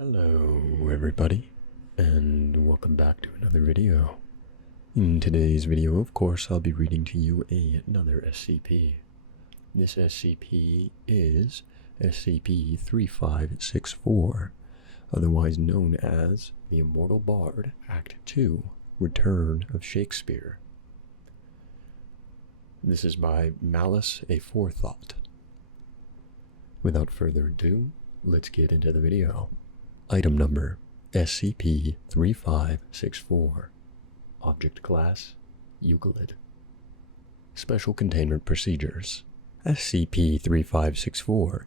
Hello everybody, and welcome back to another video. In today's video, of course, I'll be reading to you another SCP. This SCP is SCP-3564, otherwise known as the Immortal Bard, Act 2, Return of Shakespeare. This is by Malice Aforethought. Without further ado, let's get into the video. Item number, SCP-3564. Object Class, Euclid. Special Containment Procedures. SCP-3564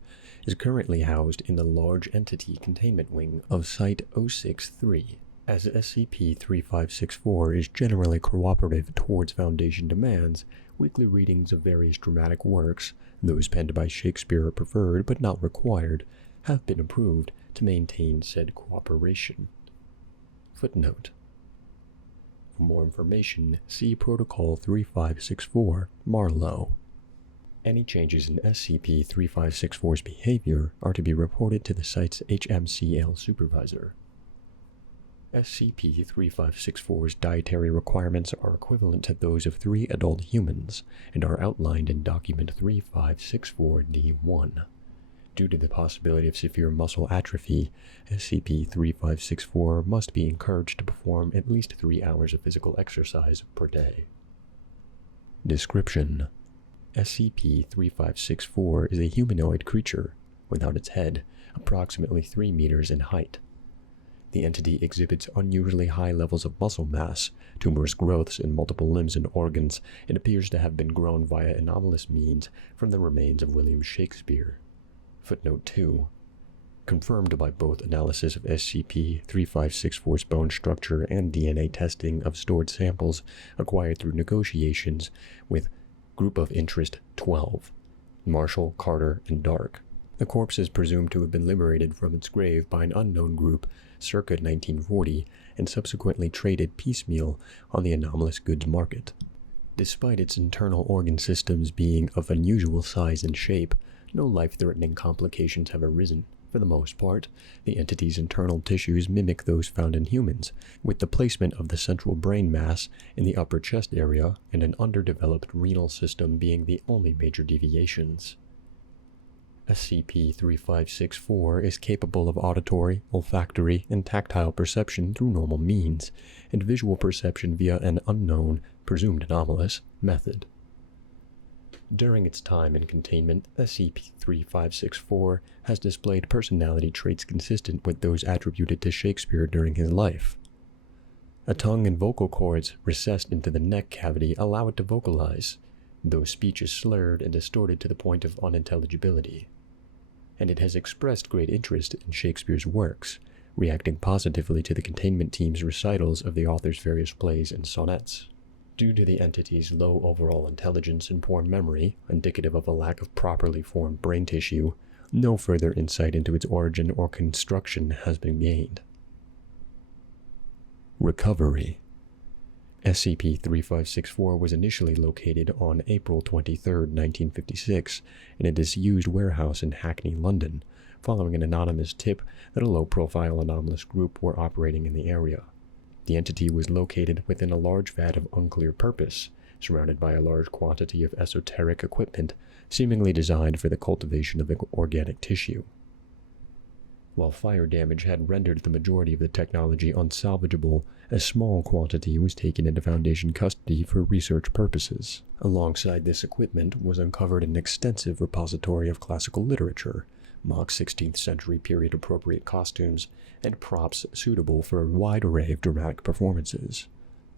is currently housed in the Large Entity Containment Wing of Site-063. As SCP-3564 is generally cooperative towards Foundation demands, weekly readings of various dramatic works, those penned by Shakespeare are preferred but not required, have been approved to maintain said cooperation. Footnote. For more information, see Protocol 3564, Marlowe. Any changes in SCP-3564's behavior are to be reported to the site's HMCL supervisor. SCP-3564's dietary requirements are equivalent to those of 3 adult humans and are outlined in Document 3564-D1. Due to the possibility of severe muscle atrophy, SCP-3564 must be encouraged to perform at least 3 hours of physical exercise per day. Description: SCP-3564 is a humanoid creature, without its head, approximately 3 meters in height. The entity exhibits unusually high levels of muscle mass, tumorous growths in multiple limbs and organs, and appears to have been grown via anomalous means from the remains of William Shakespeare. Footnote 2. Confirmed by both analysis of SCP-3564's bone structure and DNA testing of stored samples acquired through negotiations with Group of Interest 12, Marshall, Carter, and Dark. The corpse is presumed to have been liberated from its grave by an unknown group circa 1940 and subsequently traded piecemeal on the anomalous goods market. Despite its internal organ systems being of unusual size and shape, no life-threatening complications have arisen. For the most part, the entity's internal tissues mimic those found in humans, with the placement of the central brain mass in the upper chest area and an underdeveloped renal system being the only major deviations. SCP-3564 is capable of auditory, olfactory, and tactile perception through normal means, and visual perception via an unknown, presumed anomalous, method. During its time in containment, SCP-3564 has displayed personality traits consistent with those attributed to Shakespeare during his life. A tongue and vocal cords recessed into the neck cavity allow it to vocalize, though speech is slurred and distorted to the point of unintelligibility. And it has expressed great interest in Shakespeare's works, reacting positively to the containment team's recitals of the author's various plays and sonnets. Due to the entity's low overall intelligence and poor memory, indicative of a lack of properly formed brain tissue, no further insight into its origin or construction has been gained. Recovery. SCP-3564 was initially located on April 23, 1956, in a disused warehouse in Hackney, London, following an anonymous tip that a low-profile anomalous group were operating in the area. The entity was located within a large vat of unclear purpose, surrounded by a large quantity of esoteric equipment, seemingly designed for the cultivation of organic tissue. While fire damage had rendered the majority of the technology unsalvageable, a small quantity was taken into Foundation custody for research purposes. Alongside this equipment was uncovered an extensive repository of classical literature, mock 16th century period appropriate costumes, and props suitable for a wide array of dramatic performances.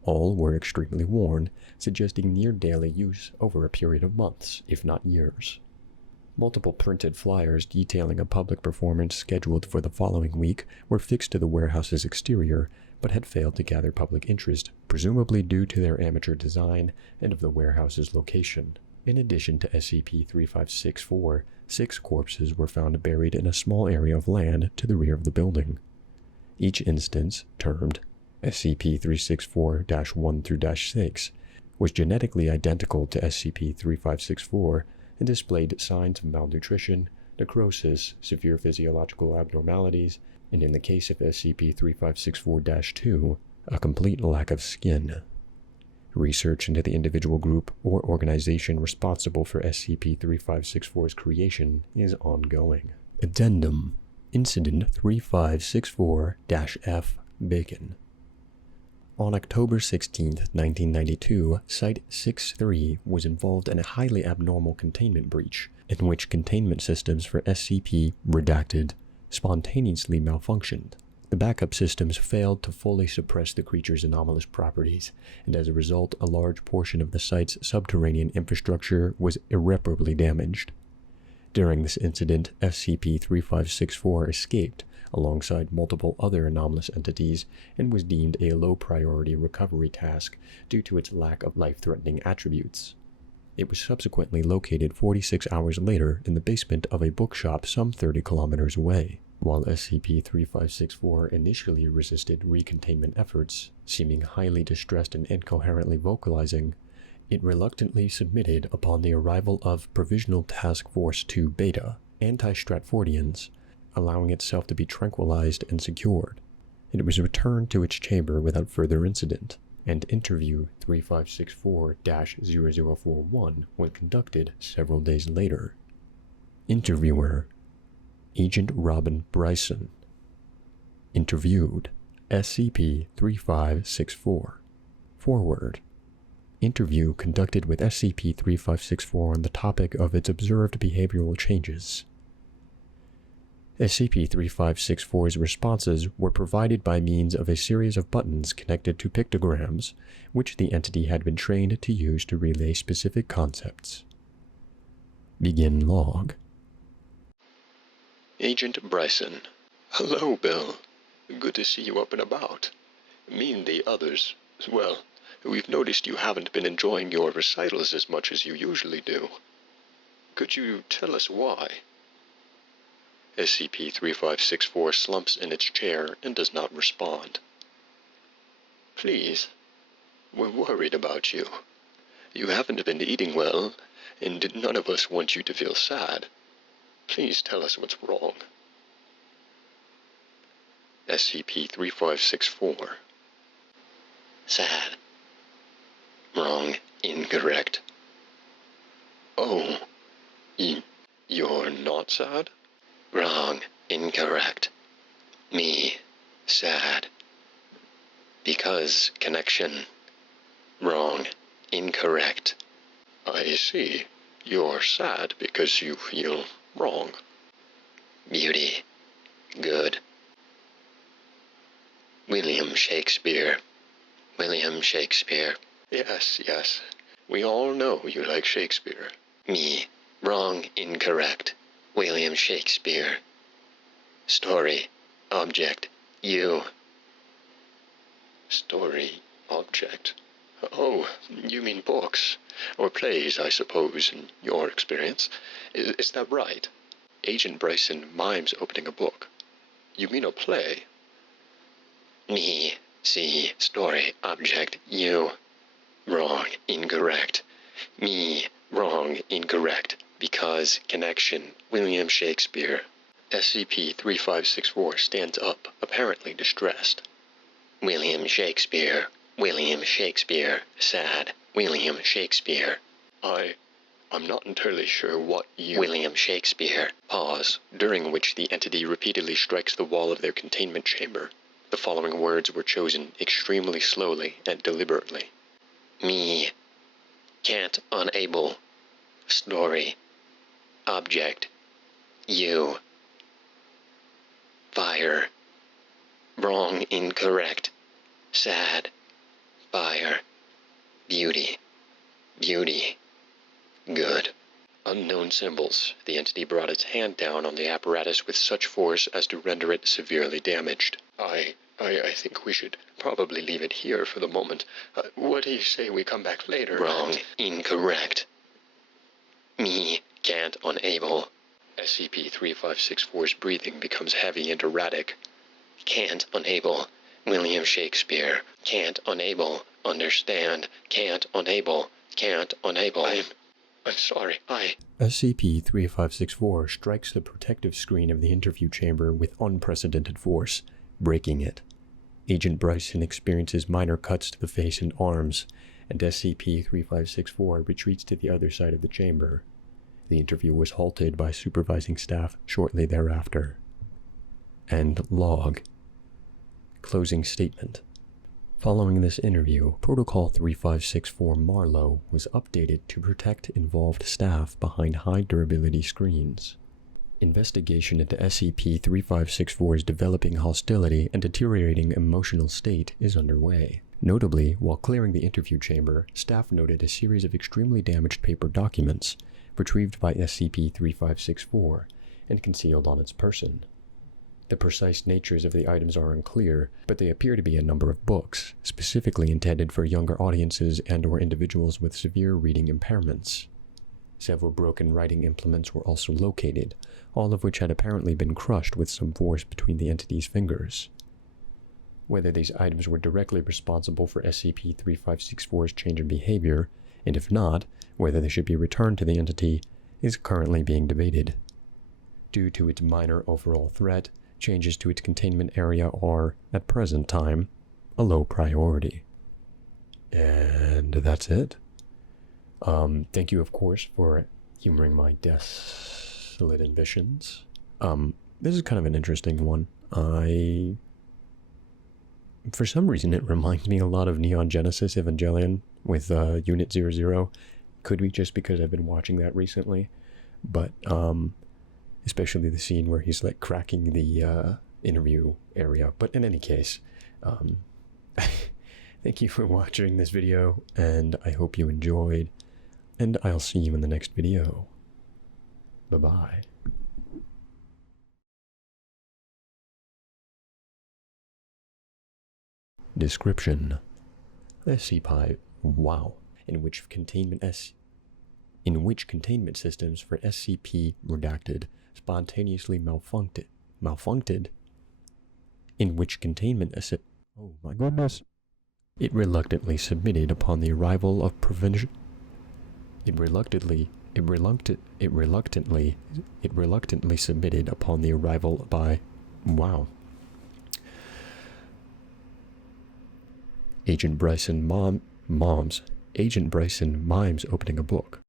All were extremely worn, suggesting near daily use over a period of months, if not years. Multiple printed flyers detailing a public performance scheduled for the following week were fixed to the warehouse's exterior, but had failed to gather public interest, presumably due to their amateur design and of the warehouse's location. In addition to SCP-3564, 6 corpses were found buried in a small area of land to the rear of the building. Each instance, termed SCP-364-1-6, was genetically identical to SCP-3564 and displayed signs of malnutrition, necrosis, severe physiological abnormalities, and in the case of SCP-3564-2, a complete lack of skin. Research into the individual group or organization responsible for SCP-3564's creation is ongoing. Addendum: Incident 3564-F Bacon. On October 16, 1992, Site-63 was involved in a highly abnormal containment breach, in which containment systems for SCP Redacted spontaneously malfunctioned. The backup systems failed to fully suppress the creature's anomalous properties, and as a result, a large portion of the site's subterranean infrastructure was irreparably damaged. During this incident, SCP-3564 escaped, alongside multiple other anomalous entities, and was deemed a low-priority recovery task due to its lack of life-threatening attributes. It was subsequently located 46 hours later in the basement of a bookshop some 30 kilometers away. While SCP-3564 initially resisted recontainment efforts, seeming highly distressed and incoherently vocalizing, it reluctantly submitted upon the arrival of Provisional Task Force 2 Beta, anti-Stratfordians, allowing itself to be tranquilized and secured. It was returned to its chamber without further incident, and Interview 3564-0041 was conducted several days later. Interviewer: Agent Robin Bryson. Interviewed: SCP-3564. Forward: Interview conducted with SCP-3564 on the topic of its observed behavioral changes. SCP-3564's responses were provided by means of a series of buttons connected to pictograms, which the entity had been trained to use to relay specific concepts. Begin log. Agent Bryson. Hello, Bill. Good to see you up and about. Me and the others, well, we've noticed you haven't been enjoying your recitals as much as you usually do. Could you tell us why? SCP-3564 slumps in its chair and does not respond. Please, we're worried about you. You haven't been eating well, and none of us want you to feel sad. Please tell us what's wrong. SCP-3564. Sad. Wrong. Incorrect. Oh, you're not sad? Wrong. Incorrect. Me. Sad. Because connection. Wrong. Incorrect. I see. You're sad because you feel wrong. Beauty. Good. William Shakespeare. William Shakespeare. Yes, yes. We all know you like Shakespeare. Me. Wrong. Incorrect. William Shakespeare. Story. Object. You. Story. Object. Oh, you mean books. Or plays, I suppose, in your experience. Is that right? Agent Bryson mimes opening a book. You mean a play? Me. See. Story. Object. You. Wrong. Incorrect. Me. Wrong. Incorrect. Because connection. William Shakespeare. SCP-3564 stands up, apparently distressed. William Shakespeare. William Shakespeare. Sad. William Shakespeare. I'm not entirely sure what you... William Shakespeare. Pause, during which the entity repeatedly strikes the wall of their containment chamber. The following words were chosen extremely slowly and deliberately. Me. Can't. Unable. Story. Object. You. Fire. Wrong. Incorrect. Sad. Fire. Beauty. Beauty. Good. Unknown symbols. The entity brought its hand down on the apparatus with such force as to render it severely damaged. I think we should probably leave it here for the moment. What do you say we come back later? Wrong. Incorrect. Me. Can't. Unable. SCP-3564's breathing becomes heavy and erratic. Can't. Unable. William Shakespeare. Can't. Unable. Understand. Can't. Unable. Can't. Unable. I'm sorry. SCP-3564 strikes the protective screen of the interview chamber with unprecedented force, breaking it. Agent Bryson experiences minor cuts to the face and arms, and SCP-3564 retreats to the other side of the chamber. The interview was halted by supervising staff shortly thereafter. End log. Closing statement. Following this interview, Protocol 3564 Marlowe was updated to protect involved staff behind high-durability screens. Investigation into SCP-3564's developing hostility and deteriorating emotional state is underway. Notably, while clearing the interview chamber, staff noted a series of extremely damaged paper documents, retrieved by SCP-3564, and concealed on its person. The precise natures of the items are unclear, but they appear to be a number of books, specifically intended for younger audiences and/or individuals with severe reading impairments. Several broken writing implements were also located, all of which had apparently been crushed with some force between the entity's fingers. Whether these items were directly responsible for SCP-3564's change in behavior, and if not, whether they should be returned to the entity, is currently being debated. Due to its minor overall threat, changes to its containment area are, at present time, a low priority. And that's it. Thank you, of course, for humoring my desolate ambitions. This is kind of an interesting one. For some reason, it reminds me a lot of Neon Genesis Evangelion with Unit 00. Could be just because I've been watching that recently, but especially the scene where he's like cracking the interview area. But in any case, thank you for watching this video, and I hope you enjoyed, and I'll see you in the next video. Bye-bye. Description: SCP wow, in which containment systems for SCP redacted spontaneously malfuncted, in which containment oh my goodness. It reluctantly submitted upon the arrival of provision. It reluctantly submitted upon the arrival by wow. Agent Bryson mimes opening a book.